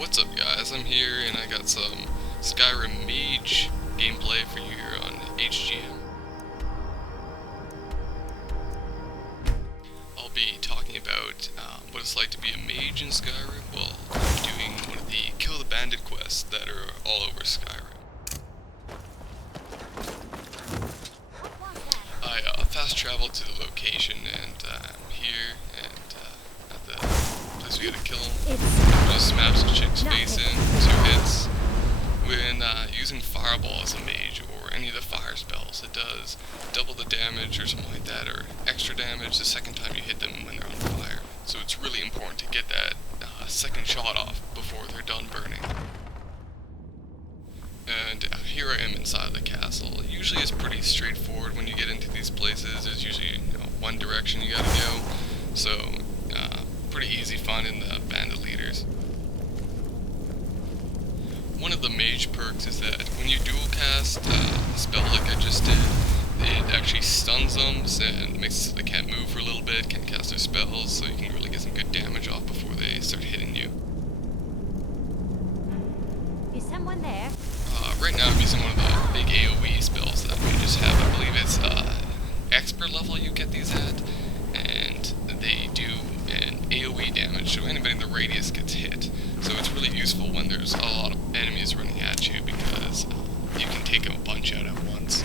What's up guys, I'm here and I got some Skyrim Mage gameplay for you here on HGM. I'll be talking about what it's like to be a mage in Skyrim while doing one of the Kill the Bandit quests that are all over Skyrim. I fast traveled to the location and I'm here and at the place we gotta kill him. Just smash the chick's face in, 2 hits. When using Fireball as a mage or any of the fire spells, it does double the damage or something like that, or extra damage the second time you hit them when they're on fire. So it's really important to get that second shot off before they're done burning. And here I am inside the castle. Usually it's pretty straightforward when you get into these places. There's usually one direction you gotta go. So pretty easy finding the bandit leaders. One of the mage perks is that when you dual cast a spell like I just did, it actually stuns them and makes it so they can't move for a little bit, can't cast their spells, so you can really get some good damage off before they start hitting you. Is someone there? Right now I'm using one of the big AoE spells that we just have. I believe it's expert level you get these at, and they do an AoE damage, so anybody in the radius gets hit. So it's really useful when there's a lot of enemies running at you because you can take a bunch out at once.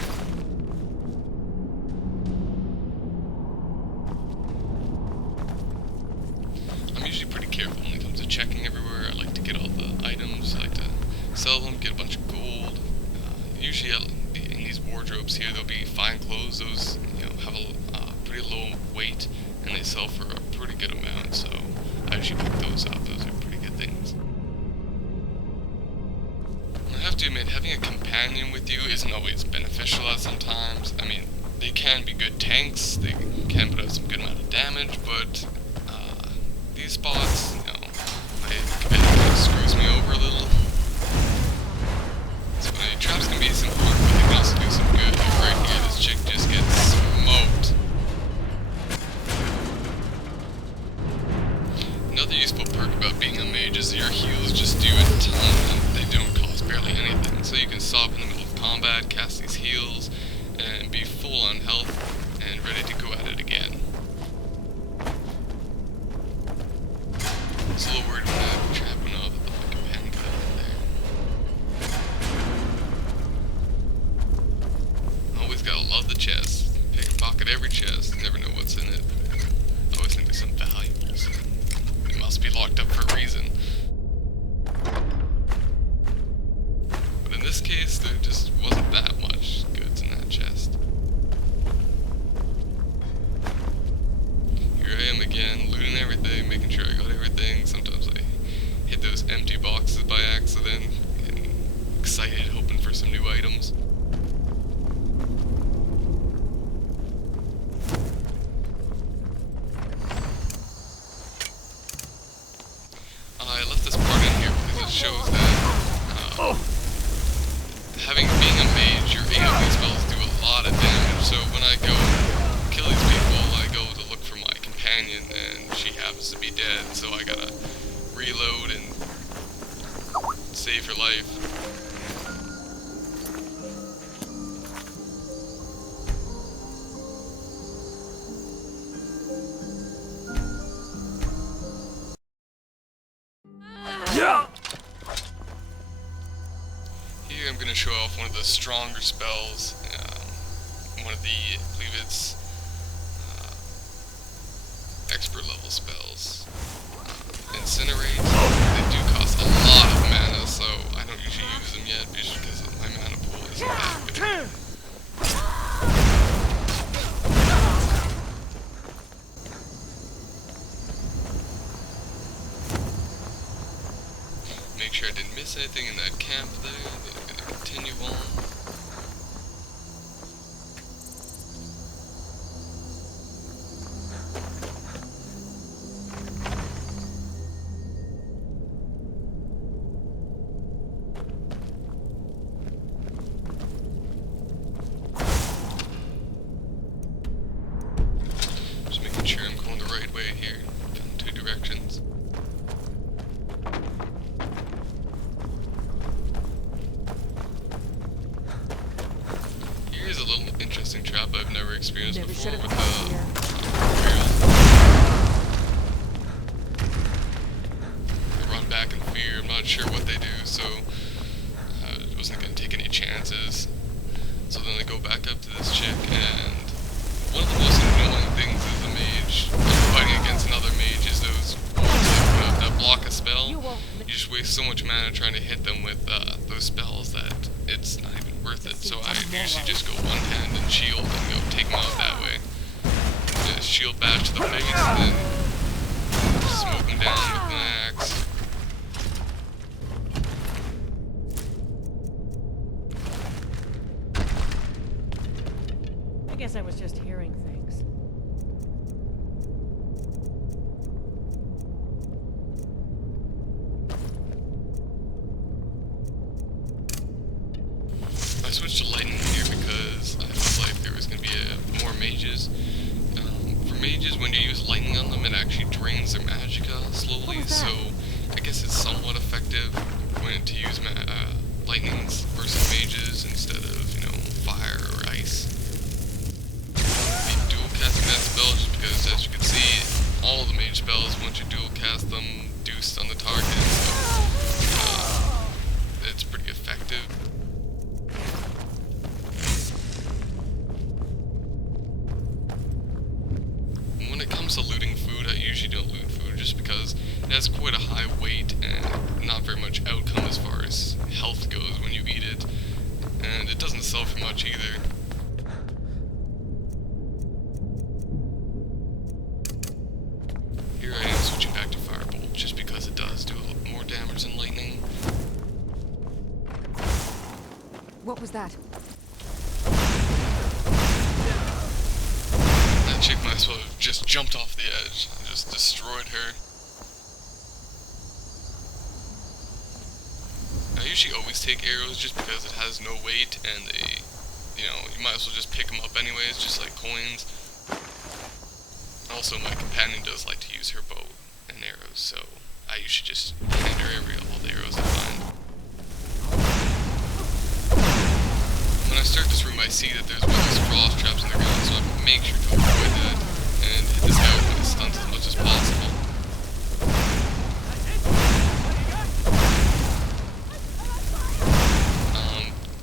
I'm usually pretty careful when it comes to checking everywhere. I like to get all the items, I like to sell them, get a bunch of gold. Usually in these wardrobes here there'll be fine clothes. Those have a pretty low weight and they sell for a pretty good amount, so I usually pick those up. Those are pretty good things. I have to admit, having a companion with you isn't always beneficial at some times. I mean, they can be good tanks, they can put out some good amount of damage, but these spots, my companion kind of screws me over a little. So traps can be some fun, but they can also do some good. Like right here, this chick just gets smoked. Another useful perk about being a mage is your heals just do a ton, and they don't cost barely anything. So you can stop in the middle of combat, cast these heals, and be full on health, and ready to go at it again. It's a little weird when I trap went off with my companion got in there. Always gotta love the chest. Pick a pocket every chest, never know what's in it. I always think there's some valuables. It must be locked up for a reason. But in this case, there just wasn't that much goods in that chest. Here I am again, looting everything, making sure I got everything. Sometimes I hit those empty boxes by accident, getting excited, hoping for some new items. I left this part in here because it shows that being a mage, your AoE spells do a lot of damage. So when I go kill these people, I go to look for my companion, and she happens to be dead. So I gotta reload and save her life. Here I'm going to show off one of the stronger spells, one of the, I believe it's expert level spells. Incinerate, they do cost a lot of mana, so I don't usually use them yet just because my mana pool isn't that good. Make sure I didn't miss anything in that camp there, then I'm going to continue on. Just making sure I'm going the right way here, in 2 directions. I've never experienced Never before should with have come here. They run back in fear. I'm not sure what they do, so I wasn't going to take any chances. So then I go back up to this chick, and one of the most annoying things as a mage, when fighting against another mage, is those ones that block a spell. You just waste so much mana trying to hit them with those spells that it's not even worth it. So I usually just go one hand and shield and go take them out that way. Just shield bash to the face and then smoke them down with an axe. I guess I was just hearing things. I switched to lightning here because I felt like there was going to be more mages. For mages, when you use lightning on them, it actually drains their magicka slowly, so I guess it's somewhat effective when to use lightnings versus mages instead of, fire or ice. Be dual casting that spell just because, as you can see, all the mage spells, once you dual cast them, deuced on the target, so it's pretty effective. When it comes to looting food, I usually don't loot food just because it has quite a high weight and not very much outcome as far as health goes when you eat it, and it doesn't sell for much either. Here I am switching back to Firebolt just because it does do a lot more damage than lightning. What was that? That chick might as well have just jumped off the edge and just destroyed her. I usually always take arrows just because it has no weight and they, you might as well just pick them up anyways, just like coins. Also, my companion does like to use her bow and arrows, so I usually just hand her all the arrows I find. When I start this room, I see that there's one of those frost traps in the ground, so I make sure to avoid that and hit this guy with my stunts as much as possible.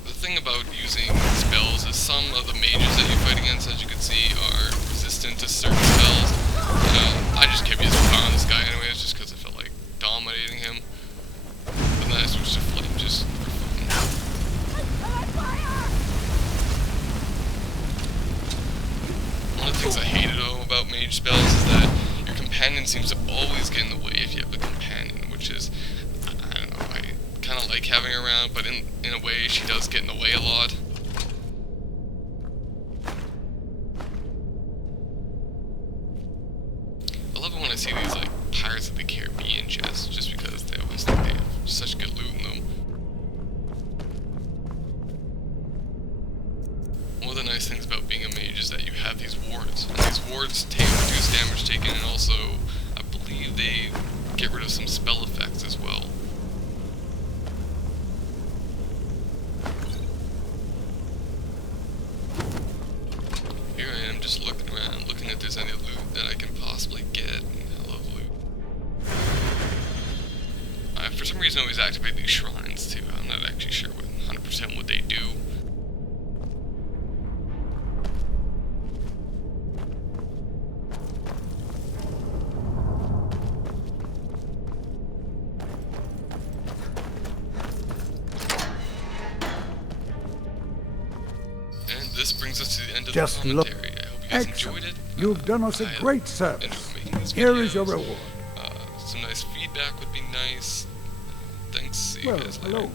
The thing about using spells is some of the mages that you fight against, as you can see, are resistant to certain spells. I just kept using fire on this guy anyways, just because I felt like dominating him. But then I switched to flame just for fun. One of the things I hated about mage spells is that your companion seems to always get in the way if you have a companion, which is, I don't know, I kind of like having her around, but in a way she does get in the way a lot. I love it when I see these like Pirates of the Caribbean chests, just because they always think they have such good loot in them. One of the nice things about being a mage is that you have these wards. And these wards reduce damage taken, and also, I believe they get rid of some spell effects as well. Here I am just looking around, looking if there's any loot that I can possibly get. I love loot. For some reason I always activate these shrines too. I'm not actually sure 100% what they do. And this brings us to the end of the commentary. I hope you guys enjoyed it. You've done us a great service. Here is your reward. Some nice feedback would be nice. Thanks. See you guys later. Hello.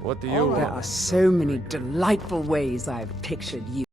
What do you want? There are so many delightful ways I've pictured you.